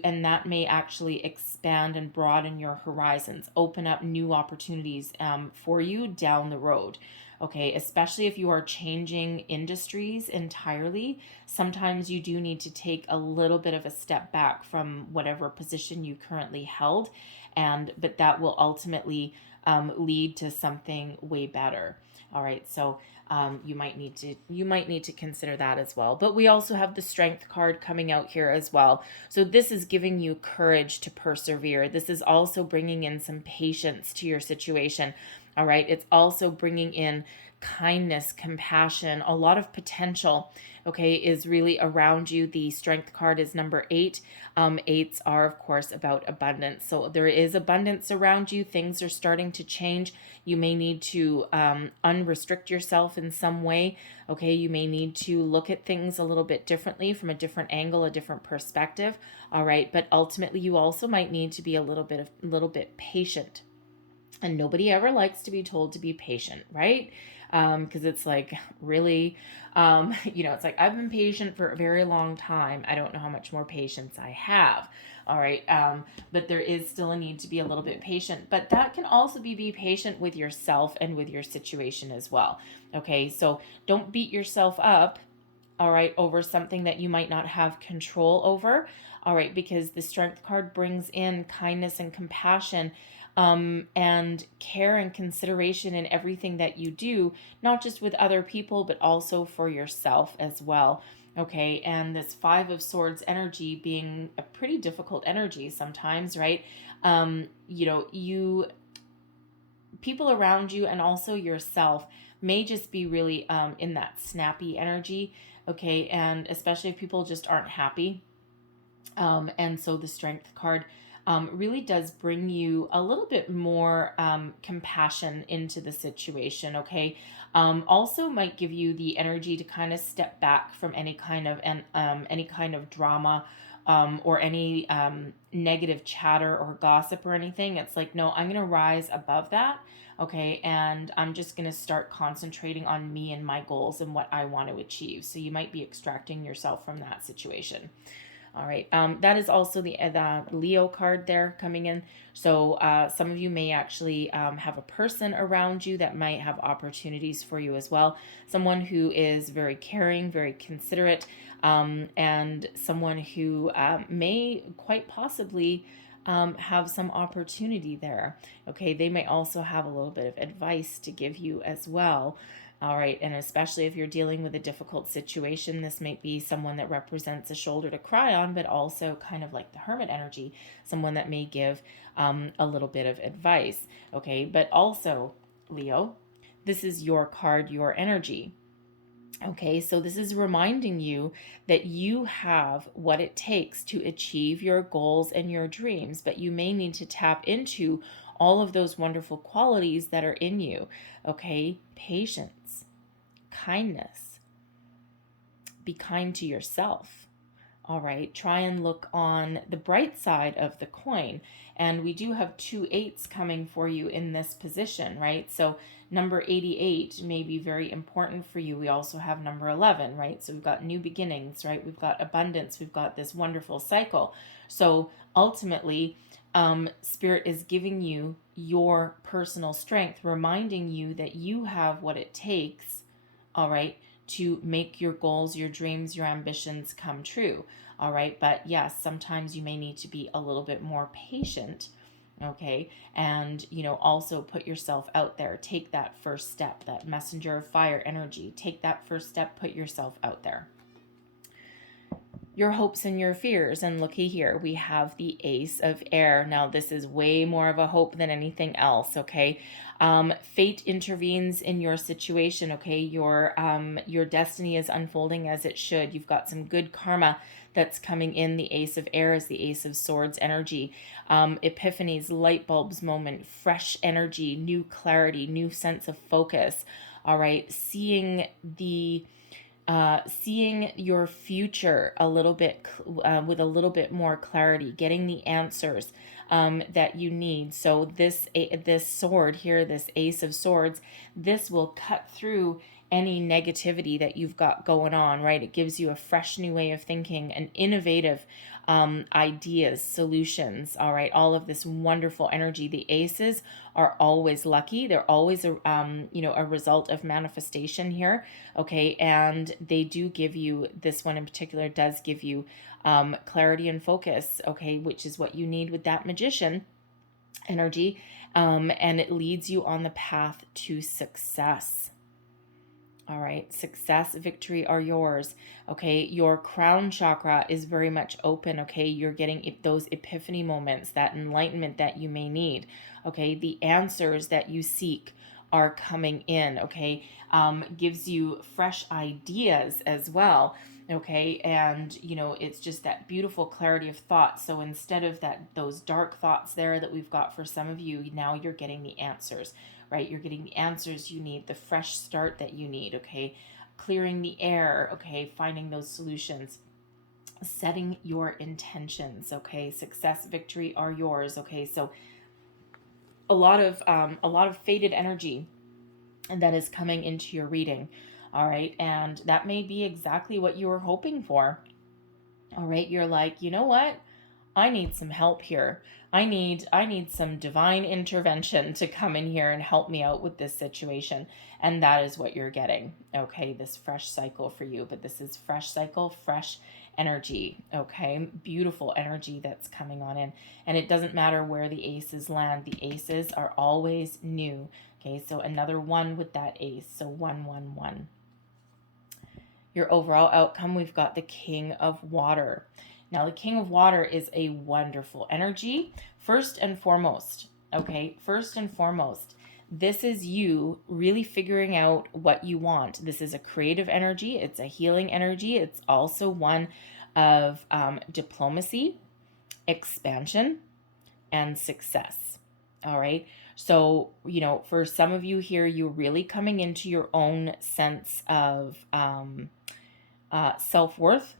and that may actually expand and broaden your horizons, open up new opportunities for you down the road. Okay, especially if you are changing industries entirely, sometimes you do need to take a little bit of a step back from whatever position you currently held, but that will ultimately lead to something way better. All right, so you might need to consider that as well. But we also have the Strength card coming out here as well. So this is giving you courage to persevere. This is also bringing in some patience to your situation. All right, it's also bringing in kindness, compassion, a lot of potential, okay, is really around you. The Strength card is number 8. Eights are, of course, about abundance. So there is abundance around you. Things are starting to change. You may need to unrestrict yourself in some way, okay? You may need to look at things a little bit differently from a different angle, a different perspective, all right? But ultimately, you also might need to be a little bit patient. And nobody ever likes to be told to be patient, right? because it's like, really, it's like, I've been patient for a very long time. I don't know how much more patience I have. All right. But there is still a need to be a little bit patient, but that can also be patient with yourself and with your situation as well. Okay. So don't beat yourself up, all right, over something that you might not have control over. All right. Because the Strength card brings in kindness and compassion, and care and consideration in everything that you do, not just with other people, but also for yourself as well. Okay, and this Five of Swords energy being a pretty difficult energy sometimes, right? You people around you and also yourself may just be really in that snappy energy. Okay, and especially if people just aren't happy, and so the Strength card really does bring you a little bit more compassion into the situation. Okay, also might give you the energy to kind of step back from any kind of drama, or any negative chatter or gossip or anything. It's like, no, I'm gonna rise above that. Okay, and I'm just gonna start concentrating on me and my goals and what I want to achieve. So you might be extracting yourself from that situation. All right. That is also the Leo card there coming in. So some of you may actually have a person around you that might have opportunities for you as well. Someone who is very caring, very considerate, and someone who may quite possibly have some opportunity there. Okay. They may also have a little bit of advice to give you as well. All right, and especially if you're dealing with a difficult situation, this might be someone that represents a shoulder to cry on, but also kind of like the Hermit energy, someone that may give a little bit of advice. Okay, but also, Leo, this is your card, your energy. Okay, so this is reminding you that you have what it takes to achieve your goals and your dreams, but you may need to tap into all of those wonderful qualities that are in you. Okay, patience, kindness, be kind to yourself. All right, try and look on the bright side of the coin. And we do have 2 8s coming for you in this position, right? So number 88 may be very important for you. We also have number 11, right? So we've got new beginnings, right? We've got abundance. We've got this wonderful cycle. So ultimately, Spirit is giving you your personal strength, reminding you that you have what it takes, all right, to make your goals, your dreams, your ambitions come true. All right. But yes, sometimes you may need to be a little bit more patient. Okay. And, also put yourself out there. Take that first step, that messenger of fire energy. Take that first step, put yourself out there. Your hopes and your fears. And looky here, we have the Ace of Air. Now, this is way more of a hope than anything else, okay? Fate intervenes in your situation, okay? Your destiny is unfolding as it should. You've got some good karma that's coming in. The Ace of Air is the Ace of Swords energy. Epiphanies, light bulbs moment, fresh energy, new clarity, new sense of focus, all right? Seeing your future a little bit with a little bit more clarity, getting the answers that you need. So this sword here, this Ace of Swords, this will cut through any negativity that you've got going on, right? It gives you a fresh new way of thinking, an innovative ideas, solutions, all right? All of this wonderful energy. The aces are always lucky. They're always a result of manifestation here, okay? And they do give you, this one in particular does give you clarity and focus, okay, which is what you need with that Magician energy, and it leads you on the path to success. All right, success, victory are yours. Okay, your crown chakra is very much open. Okay, you're getting those epiphany moments, that enlightenment that you may need. Okay, the answers that you seek are coming in. Okay, gives you fresh ideas as well. Okay, and it's just that beautiful clarity of thought. So instead of those dark thoughts there that we've got for some of you, now you're getting the answers, right? You're getting the answers you need, the fresh start that you need, okay? Clearing the air, okay? Finding those solutions, setting your intentions, okay? Success, victory are yours, okay? So a lot of faded energy that is coming into your reading. All right. And that may be exactly what you were hoping for. All right. You're like, you know what? I need some help here. I need some divine intervention to come in here and help me out with this situation. And that is what you're getting. Okay, this fresh cycle for you, but this is fresh cycle, fresh energy. Okay, beautiful energy that's coming on in. And it doesn't matter where the aces land. The aces are always new. Okay, so another one with that ace. So 111. Your overall outcome, we've got the King of Water. Now, the King of Water is a wonderful energy. First and foremost, okay, first and foremost, this is you really figuring out what you want. This is a creative energy. It's a healing energy. It's also one of diplomacy, expansion, and success. All right. So, for some of you here, you're really coming into your own sense of self-worth.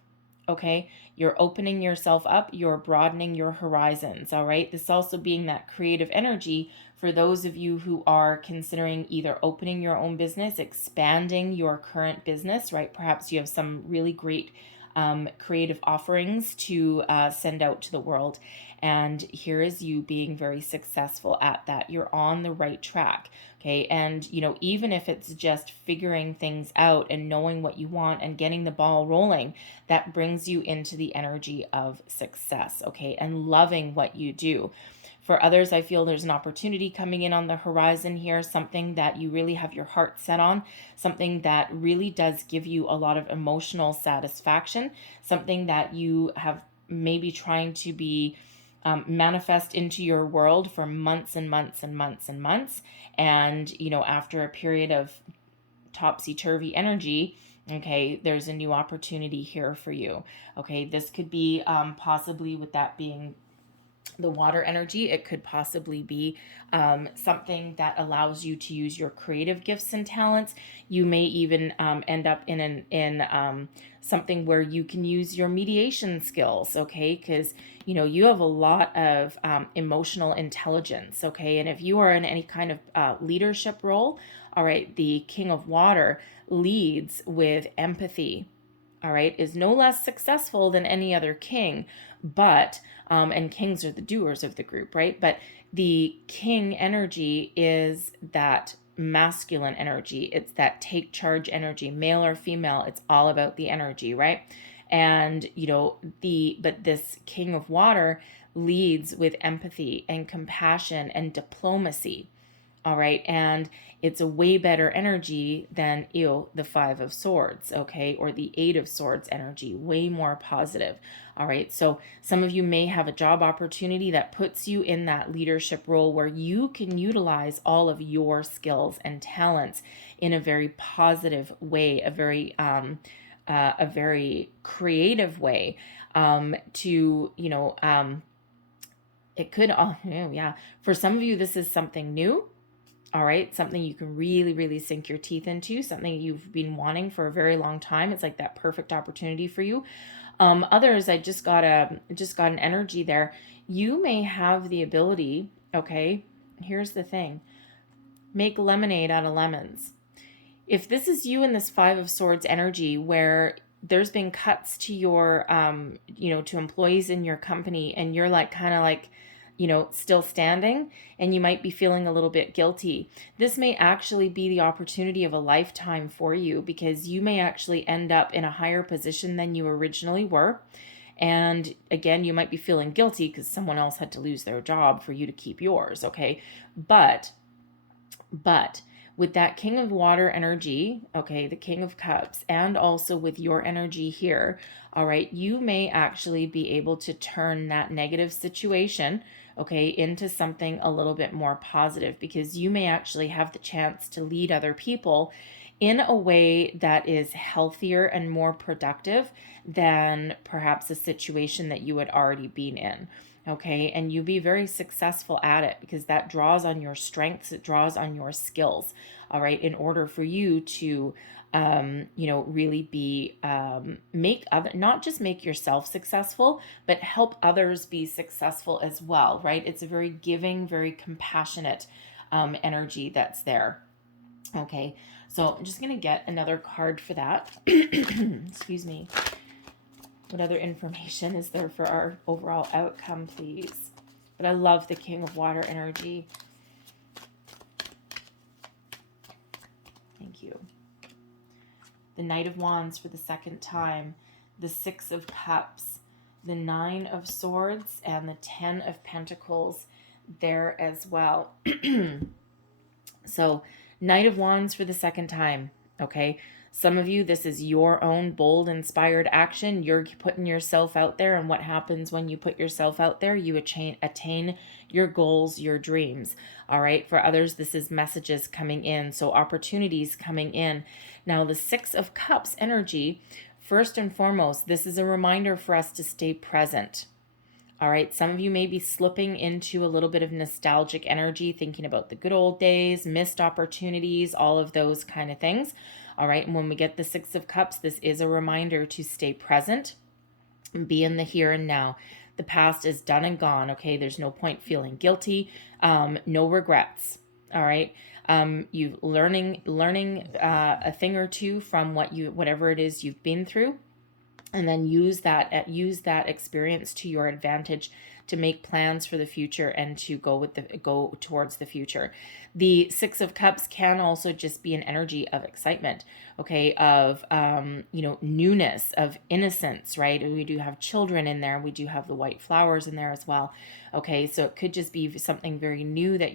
Okay, you're opening yourself up, you're broadening your horizons. All right, this also being that creative energy for those of you who are considering either opening your own business, expanding your current business, right? Perhaps you have some really great creative offerings to send out to the world. And here is you being very successful at that. You're on the right track. Okay. And, even if it's just figuring things out and knowing what you want and getting the ball rolling, that brings you into the energy of success. Okay. And loving what you do. For others, I feel there's an opportunity coming in on the horizon here, something that you really have your heart set on, something that really does give you a lot of emotional satisfaction, something that you have maybe trying to be manifest into your world for months and months and months and months. And, after a period of topsy-turvy energy, okay, there's a new opportunity here for you. Okay, this could be possibly with that being the water energy. It could possibly be something that allows you to use your creative gifts and talents. You may even end up in something where you can use your mediation skills, okay? Because, you have a lot of emotional intelligence, okay? And if you are in any kind of leadership role, all right, the King of Water leads with empathy, all right, is no less successful than any other king, but, and kings are the doers of the group, right? But the king energy is that masculine energy. It's that take charge energy, male or female. It's all about the energy, right? And, but this King of Water leads with empathy and compassion and diplomacy. All right. And it's a way better energy than the Five of Swords, okay, or the Eight of Swords energy, way more positive. All right. So some of you may have a job opportunity that puts you in that leadership role where you can utilize all of your skills and talents in a very positive way, a very creative way it could, for some of you, this is something new. All right, something you can really, really sink your teeth into, something you've been wanting for a very long time. It's like that perfect opportunity for you. Others, I just got an energy there. You may have the ability, okay, here's the thing, make lemonade out of lemons. If this is you in this Five of Swords energy where there's been cuts to your, to employees in your company and you're still standing and you might be feeling a little bit guilty. This may actually be the opportunity of a lifetime for you because you may actually end up in a higher position than you originally were. And again, you might be feeling guilty because someone else had to lose their job for you to keep yours, okay? But with that King of Water energy, okay, the King of Cups, and also with your energy here, all right, you may actually be able to turn that negative situation, okay, into something a little bit more positive because you may actually have the chance to lead other people in a way that is healthier and more productive than perhaps a situation that you had already been in. Okay, and you be very successful at it because that draws on your strengths, it draws on your skills, all right, in order for you to, really be, not just make yourself successful, but help others be successful as well, right? It's a very giving, very compassionate energy that's there. Okay, so I'm just going to get another card for that. Excuse me. What other information is there for our overall outcome, please? But I love the King of Water energy. Thank you. The Knight of Wands for the second time. The Six of Cups. The Nine of Swords and the Ten of Pentacles there as well. So, Knight of Wands for the second time, okay? Some of you, this is your own bold, inspired action. You're putting yourself out there, and what happens when you put yourself out there? You attain your goals, your dreams, all right? For others, this is messages coming in, so opportunities coming in. Now, the Six of Cups energy, first and foremost, this is a reminder for us to stay present. All right, some of you may be slipping into a little bit of nostalgic energy, thinking about the good old days, missed opportunities, all of those kind of things. All right, and when we get the Six of Cups, this is a reminder to stay present and be in the here and now. The past is done and gone, okay? There's no point feeling guilty, no regrets, all right? You learning a thing or two from whatever it is you've been through. And then use that experience to your advantage to make plans for the future and to go towards the future. The Six of Cups can also just be an energy of excitement, okay, of newness, of innocence, right? We do have children in there. We do have the white flowers in there as well. Okay, so it could just be something very new that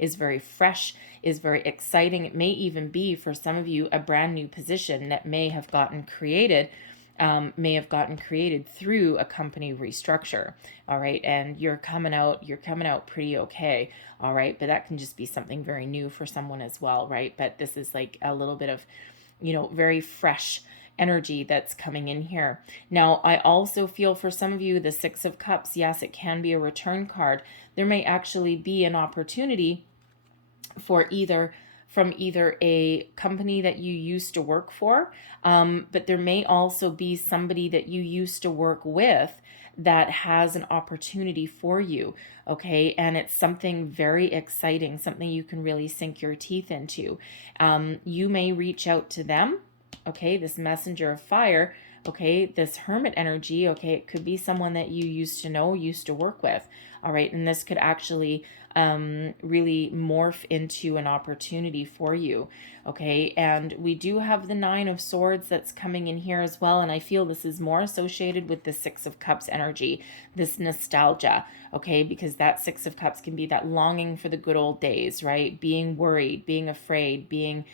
is very fresh, is very exciting. It may even be, for some of you, a brand new position that may have gotten created through a company restructure. All right, and you're coming out pretty okay. All right, but that can just be something very new for someone as well, right? But this is like a little bit of, very fresh energy that's coming in here. Now, I also feel for some of you, the Six of Cups, yes, it can be a return card. There may actually be an opportunity from either a company that you used to work for, but there may also be somebody that you used to work with that has an opportunity for you, okay? And it's something very exciting, something you can really sink your teeth into. You may reach out to them, okay? This messenger of fire, okay? This hermit energy, okay? It could be someone that you used to work with, all right? And this could actually really morph into an opportunity for you, okay? And we do have the Nine of Swords that's coming in here as well, and I feel this is more associated with the Six of Cups energy, this nostalgia, okay? Because that Six of Cups can be that longing for the good old days, right? Being worried, being afraid, being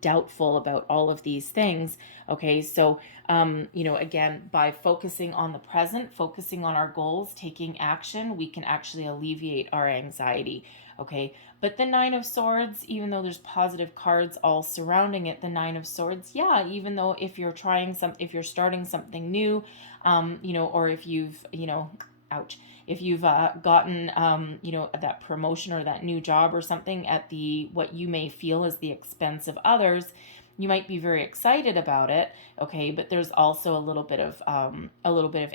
doubtful about all of these things, okay? So, again, by focusing on the present, focusing on our goals, taking action, we can actually alleviate our anxiety, okay? But the Nine of Swords, even though there's positive cards all surrounding it, the Nine of Swords, yeah, even though if you're starting something new, or if you've, ouch, if you've gotten, that promotion or that new job or something at what you may feel is the expense of others, you might be very excited about it, okay, but there's also a little bit of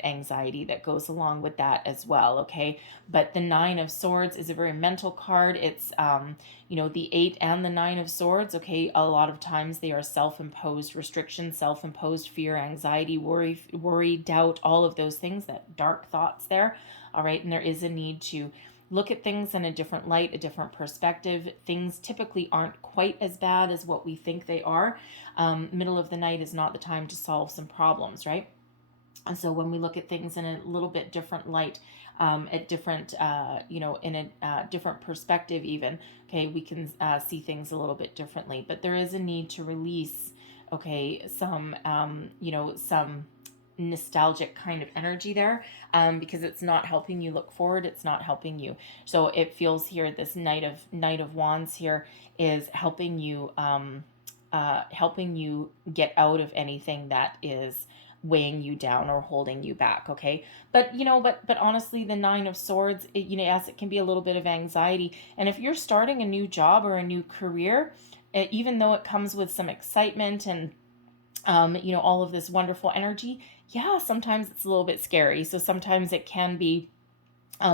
anxiety that goes along with that as well, okay? But the Nine of Swords is a very mental card. It's the Eight and the Nine of Swords, okay, a lot of times they are self-imposed restrictions, self-imposed fear, anxiety, worry, doubt, all of those things, that dark thoughts there, all right? And there is a need to look at things in a different light, a different perspective. Things typically aren't quite as bad as what we think they are. Middle of the night is not the time to solve some problems, right? And so when we look at things in a little bit different light, at different, in a different perspective even, okay, we can see things a little bit differently. But there is a need to release, okay, some nostalgic kind of energy there, because it's not helping you look forward, it's not helping you. So it feels here, this Knight of Wands here is helping you get out of anything that is weighing you down or holding you back, okay? But but honestly, the Nine of Swords, yes, it can be a little bit of anxiety. And if you're starting a new job or a new career, even though it comes with some excitement and all of this wonderful energy, yeah, sometimes it's a little bit scary. So sometimes it can be,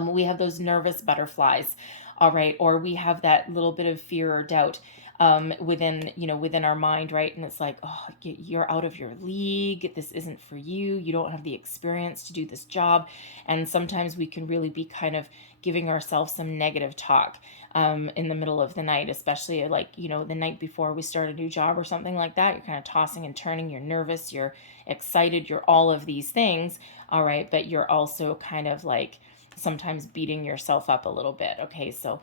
we have those nervous butterflies, all right, or we have that little bit of fear or doubt. within, within our mind, right? And it's like, oh, you're out of your league. This isn't for you. You don't have the experience to do this job. And sometimes we can really be kind of giving ourselves some negative talk in the middle of the night, especially like, the night before we start a new job or something like that. You're kind of tossing and turning. You're nervous. You're excited. You're all of these things. All right. But you're also kind of like sometimes beating yourself up a little bit. Okay. So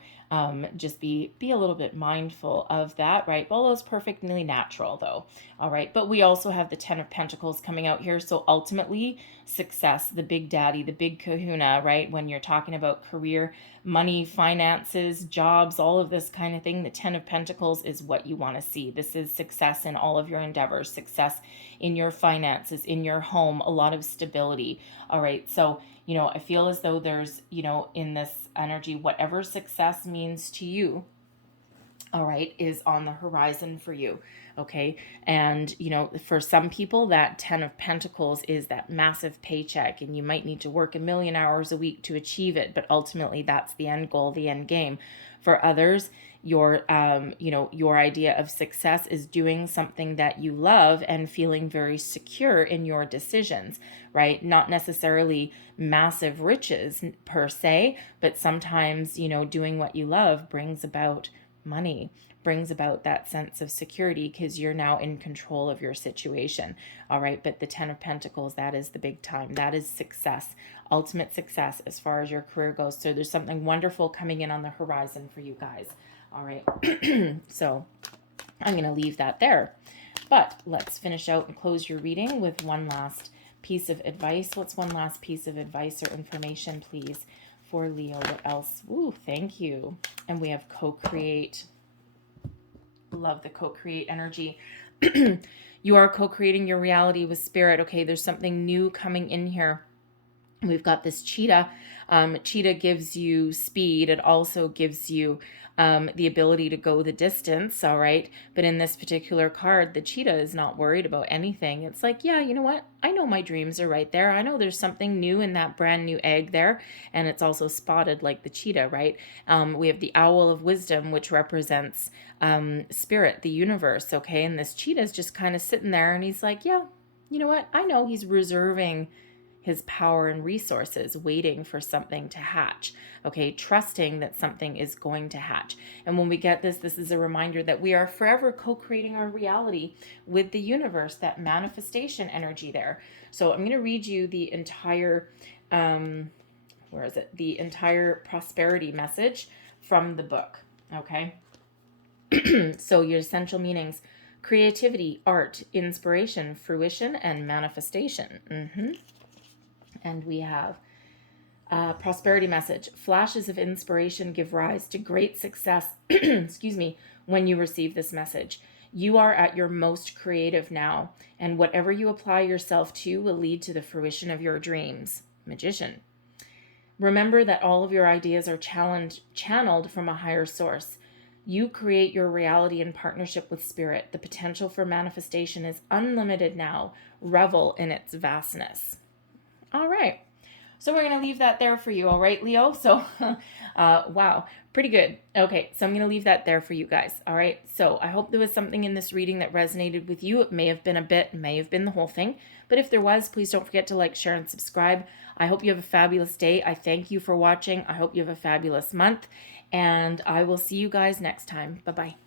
just be a little bit mindful of that, right? Well, it's perfectly natural though. All right. But we also have the 10 of Pentacles coming out here. So ultimately success, the big daddy, the big kahuna, right? When you're talking about career, money, finances, jobs, all of this kind of thing, the 10 of Pentacles is what you want to see. This is success in all of your endeavors, success in your finances, in your home, a lot of stability. All right. So, I feel as though there's, in this energy, whatever success means to you, all right, is on the horizon for you. Okay. And, for some people, that 10 of Pentacles is that massive paycheck, and you might need to work 1,000,000 hours a week to achieve it. But ultimately, that's the end goal, the end game. For others, your idea of success is doing something that you love and feeling very secure in your decisions, right? Not necessarily massive riches per se, but sometimes, doing what you love brings about money, brings about that sense of security because you're now in control of your situation. All right. But the 10 of Pentacles, that is the big time. That is success, ultimate success as far as your career goes. So there's something wonderful coming in on the horizon for you guys. All right. So I'm going to leave that there. But let's finish out and close your reading with one last piece of advice. What's one last piece of advice or information, please, for Leo? What else? Ooh, thank you. And we have co-create. Love the co-create energy. You are co-creating your reality with spirit. Okay, there's something new coming in here. We've got this cheetah. Cheetah gives you speed. It also gives you the ability to go the distance, all right? But in this particular card, the cheetah is not worried about anything. It's like, yeah, you know what? I know my dreams are right there. I know there's something new in that brand new egg there. And it's also spotted like the cheetah, right? We have the owl of wisdom, which represents spirit, the universe, okay? And this cheetah is just kind of sitting there, and he's like, yeah, you know what? I know he's reserving his power and resources, waiting for something to hatch, okay, trusting that something is going to hatch. And when we get this, this is a reminder that we are forever co-creating our reality with the universe, that manifestation energy there. So I'm going to read you the entire, the entire prosperity message from the book, okay? So your essential meanings: creativity, art, inspiration, fruition, and manifestation. And we have prosperity message. Flashes of inspiration give rise to great success, excuse me, when you receive this message. You are at your most creative now, and whatever you apply yourself to will lead to the fruition of your dreams. Magician. Remember that all of your ideas are channeled from a higher source. You create your reality in partnership with spirit. The potential for manifestation is unlimited now. Revel in its vastness. All right. So we're going to leave that there for you. All right, Leo? So, wow, pretty good. Okay, so I'm going to leave that there for you guys. All right. So I hope there was something in this reading that resonated with you. It may have been a bit, may have been the whole thing. But if there was, please don't forget to like, share, and subscribe. I hope you have a fabulous day. I thank you for watching. I hope you have a fabulous month. And I will see you guys next time. Bye-bye.